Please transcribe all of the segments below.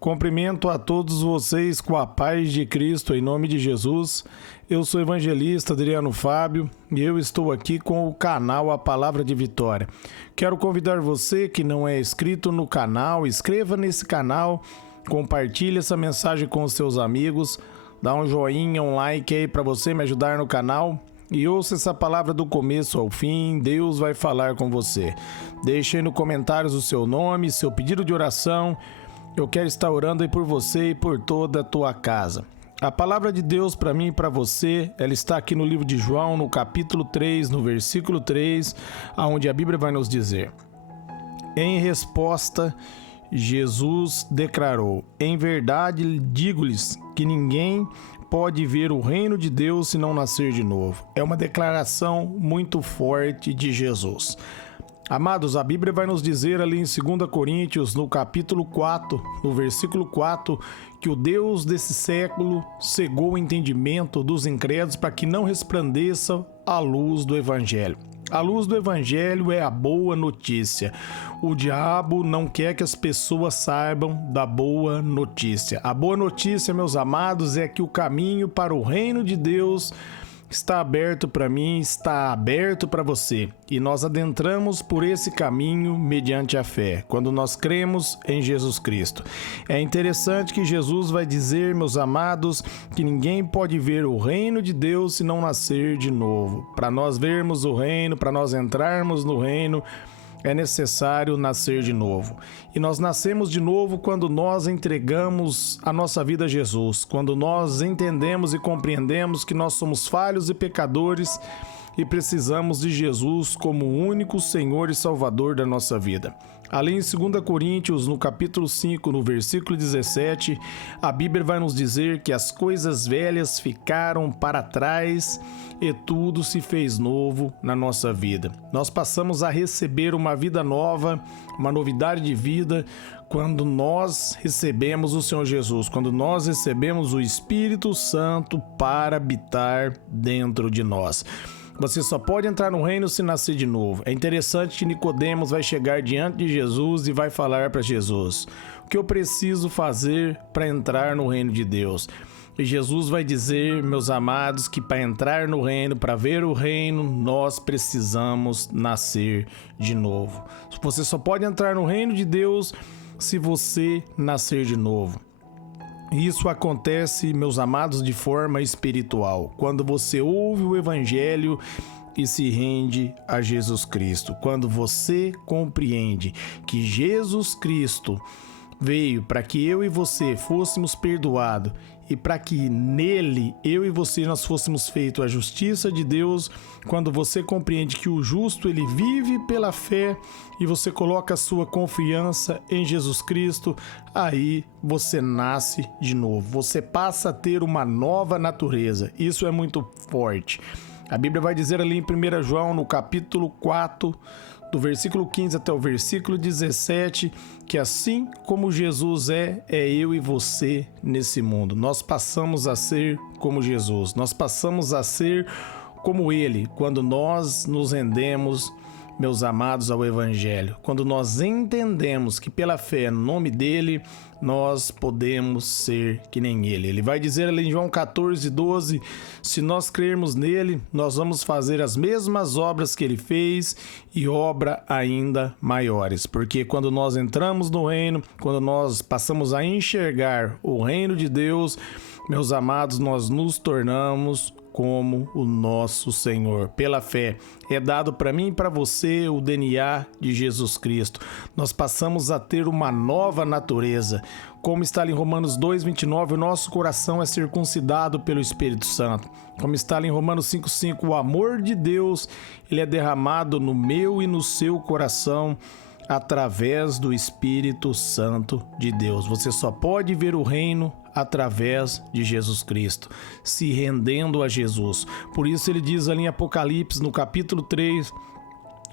Cumprimento a todos vocês com a paz de Cristo, em nome de Jesus. Eu sou o evangelista Adriano Fábio e eu estou aqui com o canal A Palavra de Vitória. Quero convidar você que não é inscrito no canal, inscreva nesse canal, compartilhe essa mensagem com os seus amigos, dá um joinha, um like aí para você me ajudar no canal. E ouça essa palavra do começo ao fim, Deus vai falar com você. Deixe aí nos comentários o seu nome, seu pedido de oração. Eu quero estar orando aí por você e por toda a tua casa. A palavra de Deus para mim e para você, ela está aqui no livro de João, no capítulo 3, no versículo 3, onde a Bíblia vai nos dizer: Em resposta, Jesus declarou: Em verdade digo-lhes que ninguém pode ver o reino de Deus se não nascer de novo. É uma declaração muito forte de Jesus. Amados, a Bíblia vai nos dizer ali em 2 Coríntios, no capítulo 4, no versículo 4, que o Deus desse século cegou o entendimento dos incrédulos para que não resplandeça a luz do Evangelho. A luz do Evangelho é a boa notícia. O diabo não quer que as pessoas saibam da boa notícia. A boa notícia, meus amados, é que o caminho para o reino de Deus está aberto para mim, está aberto para você. E nós adentramos por esse caminho mediante a fé, quando nós cremos em Jesus Cristo. É interessante que Jesus vai dizer, meus amados, que ninguém pode ver o reino de Deus se não nascer de novo. Para nós vermos o reino, para nós entrarmos no reino, é necessário nascer de novo. E nós nascemos de novo quando nós entregamos a nossa vida a Jesus, quando nós entendemos e compreendemos que nós somos falhos e pecadores e precisamos de Jesus como o único Senhor e Salvador da nossa vida. Ali em 2 Coríntios, no capítulo 5, no versículo 17, a Bíblia vai nos dizer que as coisas velhas ficaram para trás e tudo se fez novo na nossa vida. Nós passamos a receber uma vida nova, uma novidade de vida, quando nós recebemos o Senhor Jesus, quando nós recebemos o Espírito Santo para habitar dentro de nós. Você só pode entrar no reino se nascer de novo. É interessante que Nicodemos vai chegar diante de Jesus e vai falar para Jesus: o que eu preciso fazer para entrar no reino de Deus? E Jesus vai dizer, meus amados, que para entrar no reino, para ver o reino, nós precisamos nascer de novo. Você só pode entrar no reino de Deus se você nascer de novo. Isso acontece, meus amados, de forma espiritual, quando você ouve o Evangelho e se rende a Jesus Cristo, quando você compreende que Jesus Cristo veio para que eu e você fôssemos perdoados e para que nele, eu e você, nós fôssemos feitos a justiça de Deus. Quando você compreende que o justo, ele vive pela fé e você coloca a sua confiança em Jesus Cristo, aí você nasce de novo. Você passa a ter uma nova natureza. Isso é muito forte. A Bíblia vai dizer ali em 1 João, no capítulo 4, do versículo 15 até o versículo 17, que assim como Jesus é eu e você nesse mundo. Nós passamos a ser como Jesus, nós passamos a ser como Ele, quando nós nos rendemos, meus amados, ao Evangelho. Quando nós entendemos que pela fé, no nome dEle, nós podemos ser que nem Ele. Ele vai dizer ali em João 14:12, se nós crermos nele, nós vamos fazer as mesmas obras que Ele fez e obra ainda maiores. Porque quando nós entramos no reino, quando nós passamos a enxergar o reino de Deus, meus amados, nós nos tornamos como o nosso Senhor. Pela fé, é dado para mim e para você o DNA de Jesus Cristo. Nós passamos a ter uma nova natureza. Como está ali em Romanos 2:29, o nosso coração é circuncidado pelo Espírito Santo. Como está ali em Romanos 5:5, o amor de Deus, ele é derramado no meu e no seu coração através do Espírito Santo de Deus. Você só pode ver o reino através de Jesus Cristo, se rendendo a Jesus. Por isso ele diz ali em Apocalipse, no capítulo 3,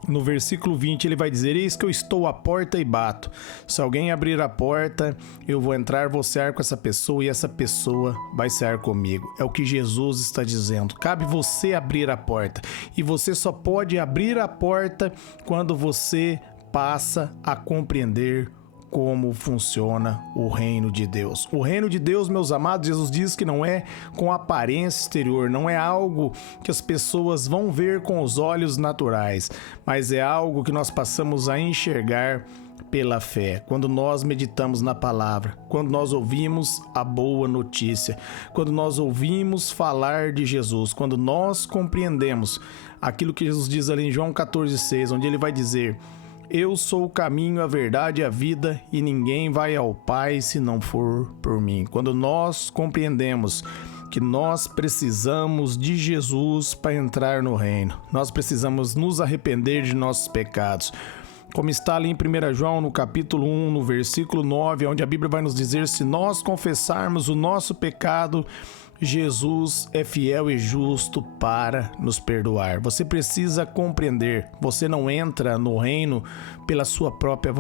no versículo 20, ele vai dizer: eis que eu estou à porta e bato. Se alguém abrir a porta, eu vou entrar, vou cear com essa pessoa e essa pessoa vai cear comigo. É o que Jesus está dizendo. Cabe você abrir a porta. E você só pode abrir a porta quando você passa a compreender como funciona o reino de Deus. O reino de Deus, meus amados, Jesus diz que não é com aparência exterior, não é algo que as pessoas vão ver com os olhos naturais, mas é algo que nós passamos a enxergar pela fé, quando nós meditamos na palavra, quando nós ouvimos a boa notícia, quando nós ouvimos falar de Jesus, quando nós compreendemos aquilo que Jesus diz ali em João 14,6, onde ele vai dizer: eu sou o caminho, a verdade e a vida, e ninguém vai ao Pai se não for por mim. Quando nós compreendemos que nós precisamos de Jesus para entrar no reino, nós precisamos nos arrepender de nossos pecados, como está ali em 1 João, no capítulo 1, no versículo 9, onde a Bíblia vai nos dizer: se nós confessarmos o nosso pecado, Jesus é fiel e justo para nos perdoar. Você precisa compreender, você não entra no reino pela sua própria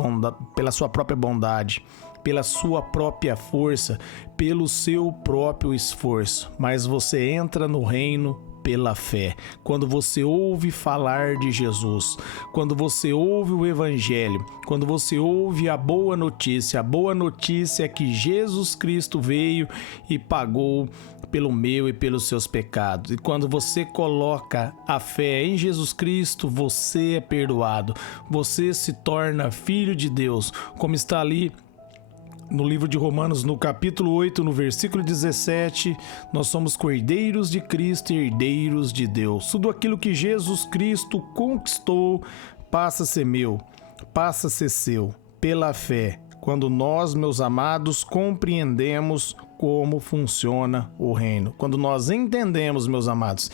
bondade, pela sua própria força, pelo seu próprio esforço, mas você entra no reino pela fé. Quando você ouve falar de Jesus, quando você ouve o Evangelho, quando você ouve a boa notícia é que Jesus Cristo veio e pagou pelo meu e pelos seus pecados. E quando você coloca a fé em Jesus Cristo, você é perdoado, você se torna filho de Deus, como está ali no livro de Romanos, no capítulo 8, no versículo 17, nós somos cordeiros de Cristo e herdeiros de Deus. Tudo aquilo que Jesus Cristo conquistou passa a ser meu, passa a ser seu, pela fé. Quando nós, meus amados, compreendemos como funciona o reino. Quando nós entendemos, meus amados,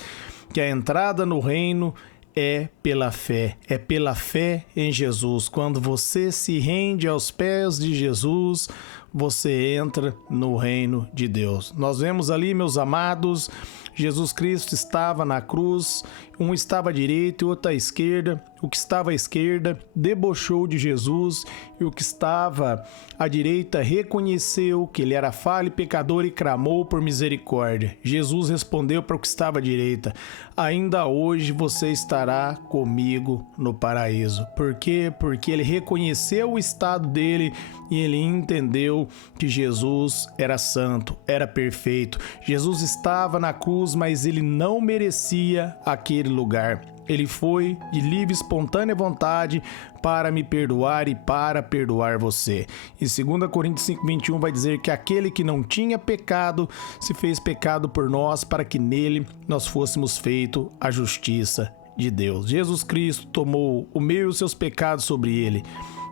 que a entrada no reino é pela fé em Jesus. Quando você se rende aos pés de Jesus, você entra no reino de Deus. Nós vemos ali, meus amados, Jesus Cristo estava na cruz, um estava à direita e outro à esquerda. O que estava à esquerda debochou de Jesus e o que estava à direita reconheceu que ele era falho e pecador e clamou por misericórdia. Jesus respondeu para o que estava à direita: ainda hoje você estará comigo no paraíso. Por quê? Porque ele reconheceu o estado dele e ele entendeu que Jesus era santo, era perfeito. Jesus estava na cruz, mas ele não merecia aquele lugar. Ele foi de livre e espontânea vontade para me perdoar e para perdoar você. Em 2 Coríntios 5:21 vai dizer que aquele que não tinha pecado se fez pecado por nós, para que nele nós fôssemos feito a justiça de Deus. Jesus Cristo tomou o meu e os seus pecados sobre ele.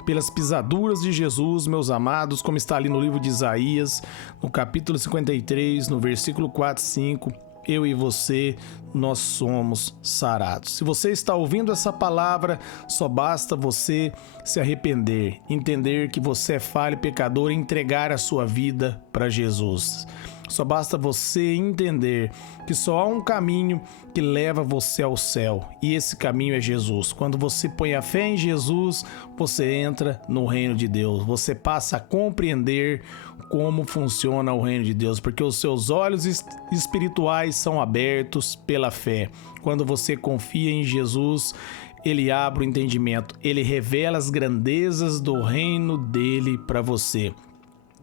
Pelas pisaduras de Jesus, meus amados, como está ali no livro de Isaías, no capítulo 53, no versículo 4 e 5, eu e você, nós somos sarados. Se você está ouvindo essa palavra, só basta você se arrepender, entender que você é falho e pecador e entregar a sua vida para Jesus. Só basta você entender que só há um caminho que leva você ao céu, e esse caminho é Jesus. Quando você põe a fé em Jesus, você entra no reino de Deus. Você passa a compreender como funciona o reino de Deus, porque os seus olhos espirituais são abertos pela fé. Quando você confia em Jesus, ele abre o entendimento, ele revela as grandezas do reino dele para você.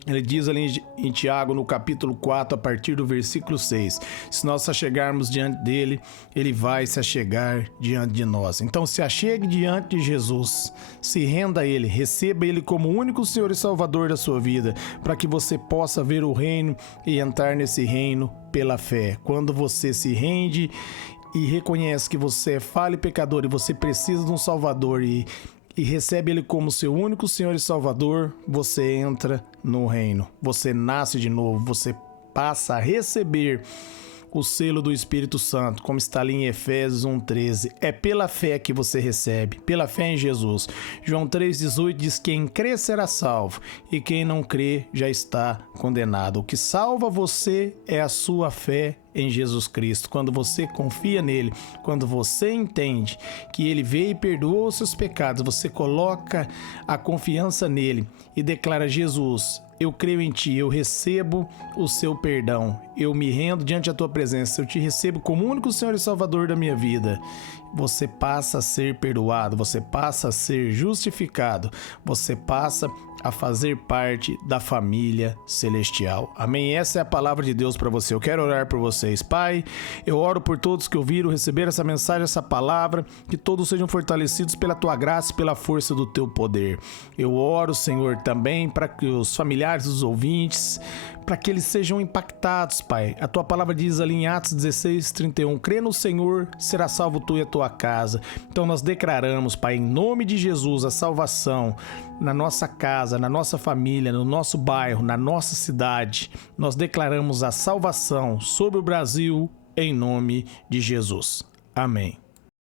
Ele diz ali em Tiago, no capítulo 4, a partir do versículo 6, se nós se achegarmos diante dele, ele vai se achegar diante de nós. Então se achegue diante de Jesus, se renda a ele, receba ele como o único Senhor e Salvador da sua vida, para que você possa ver o reino e entrar nesse reino pela fé. Quando você se rende e reconhece que você é falho e pecador e você precisa de um Salvador e recebe ele como seu único Senhor e Salvador, você entra no reino. Você nasce de novo, você passa a receber o selo do Espírito Santo, como está ali em Efésios 1:13. É pela fé que você recebe, pela fé em Jesus. João 3:18 diz: quem crê será salvo, e quem não crê já está condenado. O que salva você é a sua fé em Jesus Cristo. Quando você confia nele, quando você entende que ele veio e perdoou os seus pecados, você coloca a confiança nele e declara: Jesus, eu creio em Ti, eu recebo o Seu perdão, eu me rendo diante da Tua presença, eu Te recebo como único Senhor e Salvador da minha vida. Você passa a ser perdoado, você passa a ser justificado, você passa a fazer parte da família celestial. Amém? Essa é a palavra de Deus para você. Eu quero orar por vocês. Pai, eu oro por todos que ouviram, receberam essa mensagem, essa palavra, que todos sejam fortalecidos pela Tua graça e pela força do Teu poder. Eu oro, Senhor, também para que os familiares dos ouvintes, para que eles sejam impactados, Pai. A Tua palavra diz ali em Atos 16:31, crê no Senhor, será salvo tu e a tua casa. Então nós declaramos, Pai, em nome de Jesus, a salvação na nossa casa, na nossa família, no nosso bairro, na nossa cidade. Nós declaramos a salvação sobre o Brasil em nome de Jesus. Amém.